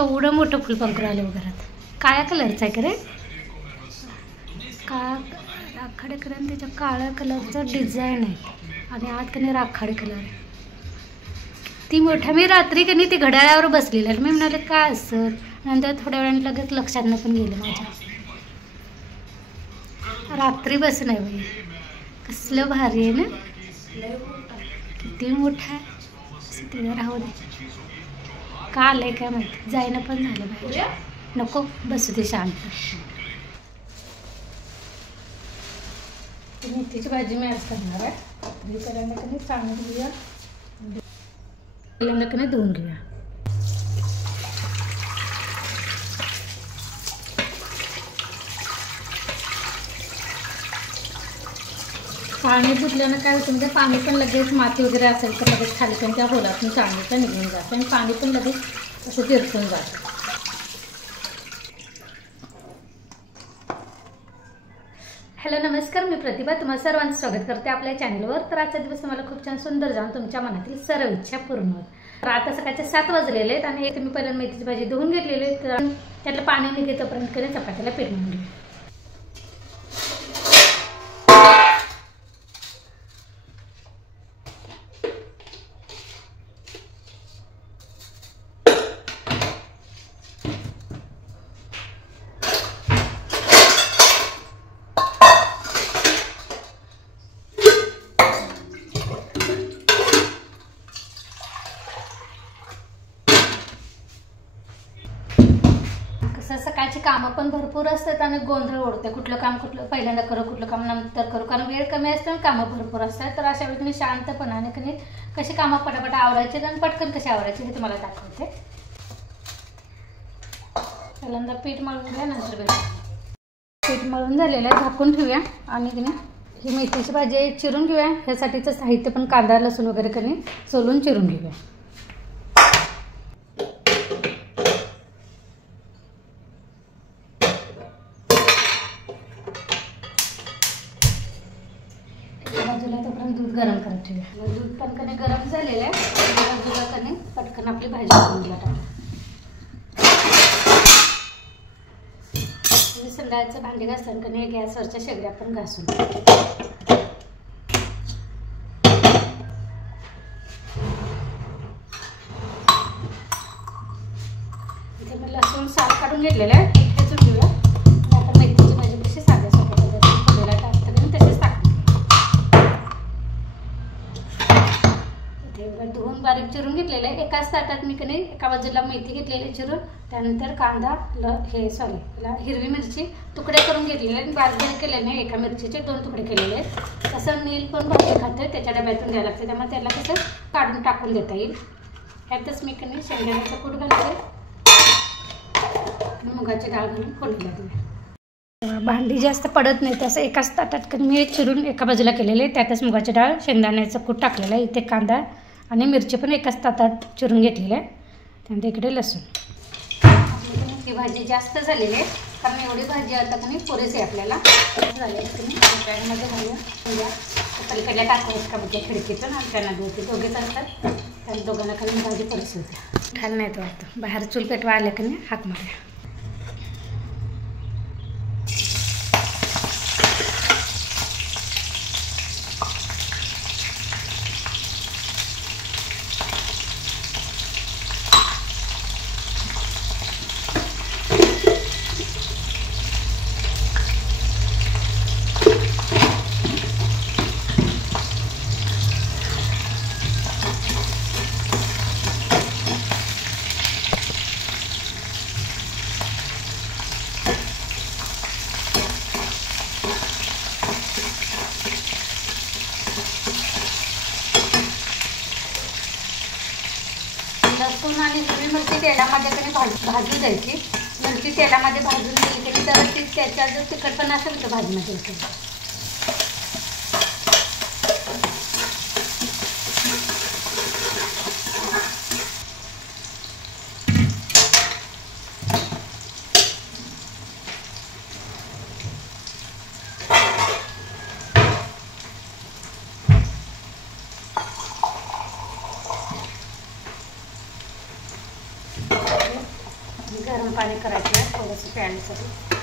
केवढं मोठं फुलपाखरू आलं घरात. काळ्या कलरचं आहे का रे? काळा राखाडे कलर आणि त्याच्या काळ्या कलरचं डिझाईन आहे आणि आत कधी राखाडे कलर आहे. ती मोठ्या मी रात्री कधी ती घड्याळावर बसलेली आहे. मी म्हणाले काय असत, नंतर थोड्या वेळाने लगेच लक्षात न पण गेलं माझ्या. रात्री बस नाही बाई, कसलं भारी आहे ना, किती मोठा आहे. असं तिथं राहू दे. का आलंय काय माहिती, जायनं पण झालं बाहेर. नको बसू दे शांत. मेथीची भाजी मी आज करणार आहे. पहिल्यांदा कधी चांगली घेऊया, पहिल्यांदा कधी धुवून घेऊया. पाणी धुतल्यानं काय होतं म्हणजे पाणी पण लगेच माती वगैरे असेल तर लगेच खाली पण त्या होलातून चांगली पण निघून जातं आणि पाणी पण लगेच असं तिरपून जातं. हॅलो नमस्कार, मी प्रतिभा तुम्हा सर्वांचं स्वागत करते आपल्या चॅनलवर. तर आजचा दिवस तुम्हाला खूप छान सुंदर जाऊन तुमच्या मनातील सर्व इच्छा पूर्ण होत. तर आता सकाळचे 7 वाजलेले आहेत आणि मी पहिल्यांदा मेथीची भाजी धुवून घेतलेली आहे. तर त्यातलं पाणी निघेतोपर्यंत कधी चपात्याला पीठ मळून घेऊ. सकाळची कामं पण भरपूर असतात आणि गोंधळ ओढते. कुठलं काम पहिल्यांदा करू, कुठलं काम नंतर करू, कारण वेळ कमी असते आणि कामं भरपूर असतात. तर अशा वेळी शांतपणाने कशी कामं पटापट आवरायचे आणि पटकन कशी आवरायचे हे तुम्हाला दाखवते. पहिल्यांदा पीठ मळून घ्या, नंतर पीठ मळून झालेलं आहे, झाकून ठेवूया. आणि ही मेथीची भाजी चिरून घेऊया. ह्यासाठीचं साहित्य पण कांदा लसूण वगैरे सोलून चिरून घेऊया. बाजूला तोपर्यंत दूध गरम करत ठेवूया. दूध पण गरम झालेलं आहे. बाजूला पटकन आपली भाजी टाकूया. संध्याकाळचं भांडी घासताना गॅसवरच्या शेगड्या पण घासून इथे मी लसूण साल काढून घेतलेलं आहे, ठेचून घेऊया. आता मेथीची भाजी कशी साध्या सोप्या पद्धतीने फोडणीला टाकतं तसेच टाकते. धुवून बारीक चिरून घेतलेलं आहे. एकाच ताटात मी एका बाजूला मेथी घेतलेली चिरून, त्यानंतर कांदा हिरवी मिरची तुकडे करून घेतलेले आहेत. बारीक केले नाही, एका मिरचीचे 2 तुकडे केलेले आहेत. तसं नील पण भाजी खातोय, त्याच्या डब्यातून घ्यायला लागते, त्यामुळे त्याला कसं काढून टाकून देता येईल. ह्यातच मी शेंगदाण्याचं कूट घालते आणि मुगाची डाळ घालून फोडणीला देऊया. भांडी जास्त पडत नाही, तसं एकाच ताटात मी चिरून एका बाजूला केलेले, त्यातच मुगाची डाळ शेंगदाण्याचं कूट टाकलेलं आहे. इथे कांदा आणि मिरची पण एकाच ताटात चिरून घेतलेली आहे. त्यानंतर इकडे लसूण. ही भाजी जास्त झालेली आहे, कारण एवढी भाजी आता पुरेशी आहे आपल्याला. झाले पॅनमध्ये घालूया. पलीकडल्या टाकायचं का म्हणजे खिडकीतून आणि त्यांना दोघेच असतात, त्या दोघांना भाजी परिस्थिती होते. खायला नाही तो वाटतं. बाहेर चूल पेटवा आल्या हाक मारूया. लसूण आणि हिरवी मिरची तेलामध्ये भाजून द्यायची. मिरची तेलामध्ये भाजून दिली तर ती त्याच्या जो तिखटपणा असेल तर भाजीमध्ये येते. गरम पाणी करायचं आहे थोडंसं प्यायसाठी.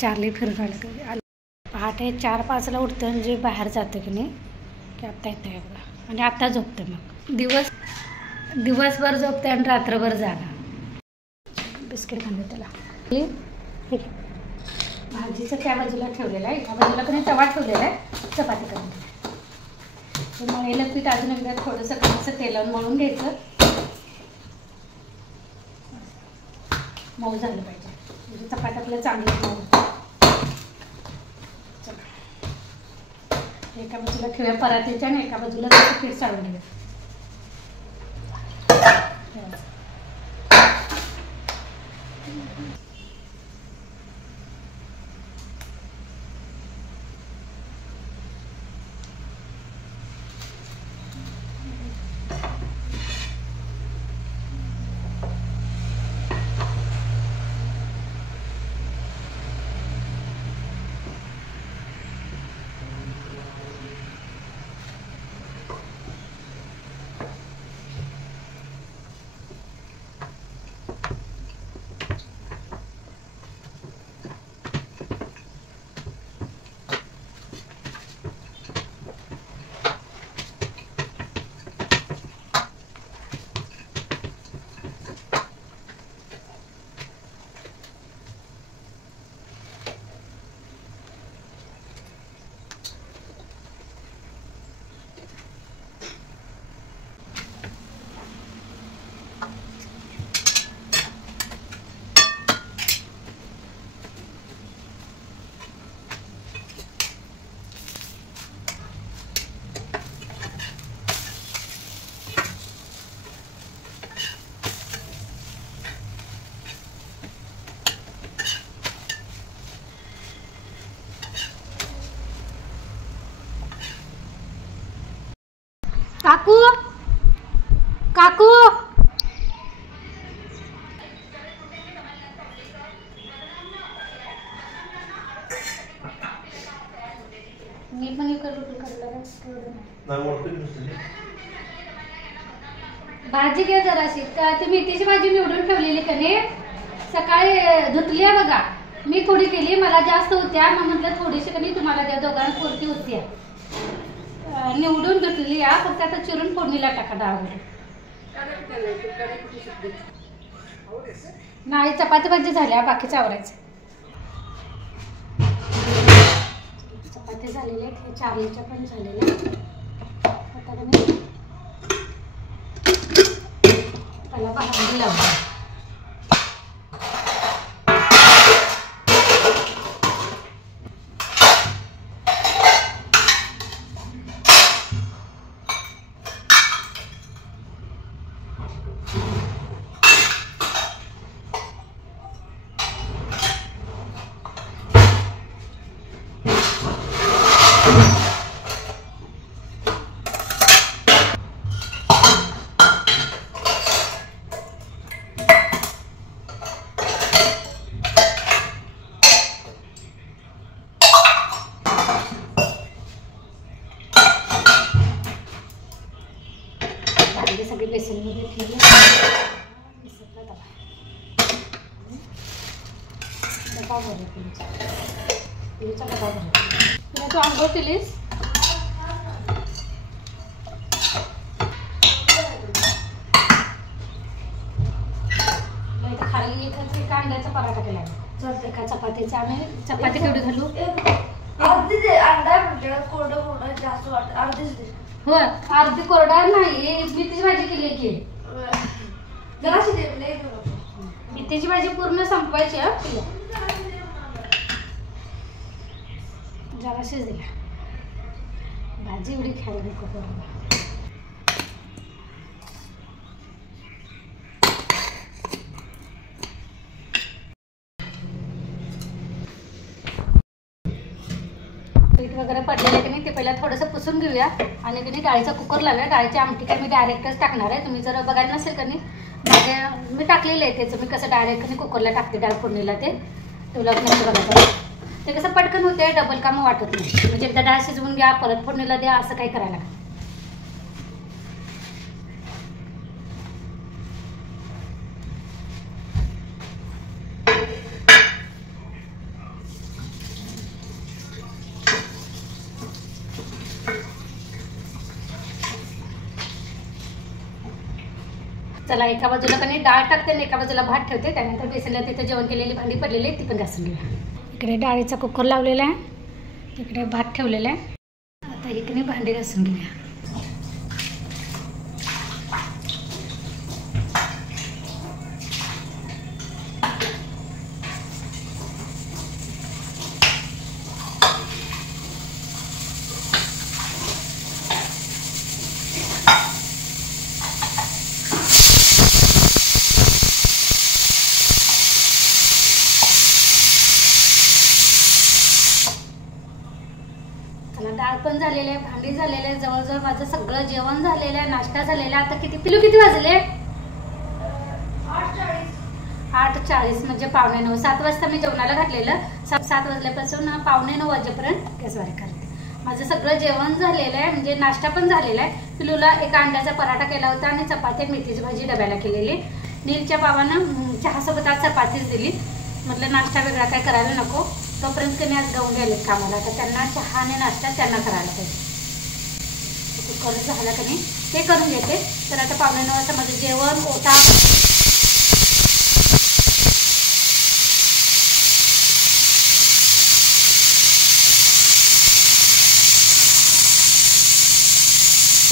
चार्ली फिरवायला पहाटे 4-5ला उठतं आणि जे बाहेर जातं की नाही की आत्ता येतं आहे बघा. आणि आत्ता झोपतं. मग दिवसभर झोपते आणि रात्रभर जागा. बिस्किट खाल्लं त्याला. भाजीचं त्या बाजूला ठेवलेलं आहे. एका बाजूला पण तवा ठेवलेला आहे चपाती करायला. तर मळलेलं पीठ अजून एकदा थोडंसं कमीचं तेलावर मळून घ्यायचं. मऊ झालं पाहिजे म्हणजे चपाती आपल्याला चांगलं मऊ. एका बाजूला ठेवूया परातीच्या आणि एका बाजूला पीठ चालून घेऊया. काकू काकू मी पण भाजी घ्या जराशी. ती मेथीची भाजी निवडून ठेवलेली का नाही सकाळी धुतली आहे बघा. मी थोडी केली मला जास्त होत्या मग म्हटलं थोडीशी का नाही तुम्हाला द्या दोघांना पुरती होती. निवडून धुतली आहे फक्त आता चिरून फोडणीला टाका डाळ. नाही चपाती भाजी झाल्या बाकीचं आवरायचं. चपाती झालेल्या आहेत चार्लीच्या पण झालेल्या. आता मी त्याला भाजी लावली. सगळे बेसनमध्ये ठेवले. डबा भरला पुरीचा डबा भरला. तू आंघोळ केलीस? खाली कांद्याचा पराठा केला. चालते का चपातीचं आम्ही चपाती केवढी घालू अर्धी दे अंडा म्हणजे कोरडं जास्त वाटत अर्धीच दे हो अर्धी कोरडा नाही मेथीची भाजी केली की जराशी दे लई मेथीची भाजी पूर्ण संपवायची हा जराशीच दिला भाजी एवढी खायला नको पीठ वगैरे पडलेलं की नाही ते पहिला थोडंसं पुसून घेऊया आणि की नाही डाळीचा कुकर लावूया डाळीची आमटी काय मी डायरेक्टच टाकणार आहे तुम्ही जर बघायला नसेल का नाही माझ्या मी टाकलेलं आहे त्याचं मी कसं डायरेक्ट कुकरला टाकते डाळ फोडणीला ते तुला नंतर बघायचं ते कसं पटकन होते डबल कामं वाटत नाही म्हणजे एकदा डाळ शिजवून घ्या परत फोडणीला द्या असं काही करायला लागतं चला एका बाजूला कणी डाळ टाकते आणि एका बाजूला भात ठेवते त्यानंतर बेसनला तिथं जेवण केलेली भांडी पडलेली ती पण घासून घेऊया इकडे डाळीचा कुकर लावलेला आहे इकडे भात ठेवलेला आहे आता इकडे भांडी घासून घेऊया डाळ पण झालेली आहे भांडी झालेले आहे जवळजवळ माझं सगळं जेवण झालेलं आहे नाश्ता झालेला आहे आता किती वाजले 8:40 म्हणजे 8:45 7 वाजता मी जेवणाला घातलेलं 7 वाजल्यापासून 8:45 वाजेपर्यंत गॅसवारी करते माझं सगळं जेवण झालेलं आहे म्हणजे नाश्ता पण झालेला आहे पिलूला एका अंड्याचा पराठा केला होता आणि चपाती मेथीची भाजी डब्याला केलेली नीलच्या बाबांना चहासोबत आज चपातीच दिली म्हटलं नाश्ता वेगळा काय करायला नको तोपर्यंत त्यांनी आज गाऊन गेलेत कामाला तर त्यांना चहा आणि नाश्ता त्यांना करायला पाहिजे कुकर झाला का नाही ते करून घेते तर आता 8:45 वाजता माझं जेवण ओटा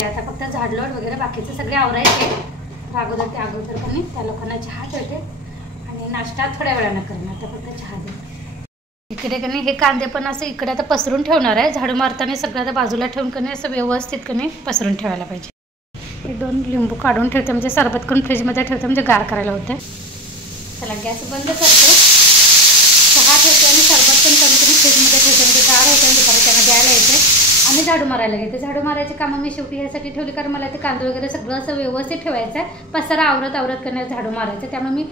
आता फक्त झाडलोट वगैरे बाकीचे सगळे आवरायचे अगोदर ते अगोदर पण त्या लोकांना चहा ठेवते आणि नाश्ता थोड्या वेळानं करेन आता फक्त चहा देते इकडे कणी हे कांदे पण असं इकडे आता पसरून ठेवणार आहे झाडू मारताना सगळं आता बाजूला ठेवून कणी असं व्यवस्थित कणी पसरून ठेवायला पाहिजे हे 2 लिंबू काढून ठेवते म्हणजे सरबत करून फ्रीजमध्ये ठेवते म्हणजे गार करायला होते चला गॅस बंद करते चहा ठेवते आणि सरबत पण करून फ्रीजमध्ये ठेवते म्हणजे गार होते आणि दुपारी त्यांना द्यायला येते आणि झाडू मारायला घेते झाडू मारायची कामं मी शेवटी यासाठी ठेवली कारण मला ते कांदे वगैरे सगळं असं व्यवस्थित ठेवायचं आहे पसारा आवरत करण्यात झाडू मारायचं त्यामुळे मी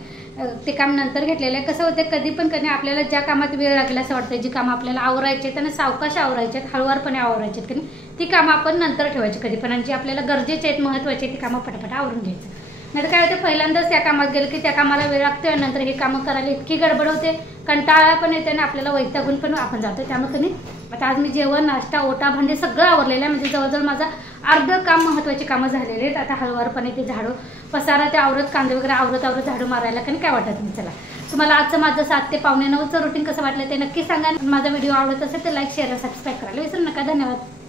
ते काम नंतर घेतलेलं आहे कसं होतं कधी पण कधी आपल्याला ज्या कामात वेळ लागेल असं वाटतं जी कामं आपल्याला आवरायची आहेत त्यांना सावकाश आवरायचे आहेत हळूवारपणे आवरायचे आहेत कधी ती कामं आपण नंतर ठेवायची कधी पण आणि जी आपल्याला गरजेची आहेत महत्त्वाची ती कामं पटापट आवरून घ्यायचं नाही तर काय होतं पहिल्यांदाच त्या कामात गेलं की त्या कामाला वेळ लागतो आणि नंतर हे कामं करायला इतकी गडबड होते कंटाळा पण येते आणि आपल्याला वैतागून पण आपण जातो त्यामुळे कधी आता आज मी जेवण नाश्ता ओटा भांडे सगळं आवरलेलं आहे म्हणजे जवळजवळ माझं अर्धं काम महत्त्वाची कामं झालेली आहेत आता हळूवारपणे ते झाडू पसारा ते आवरत कांदे वगैरे आवरत झाडू मारायला कारण काय वाटत नाही चला तुम्हाला आजचं माझं 7 ते 8:45चं रुटीन कसं वाटलं ते नक्की सांगा माझा व्हिडिओ आवडत असेल तर लाईक शेअर सबस्क्राईब करायला विसरू नका धन्यवाद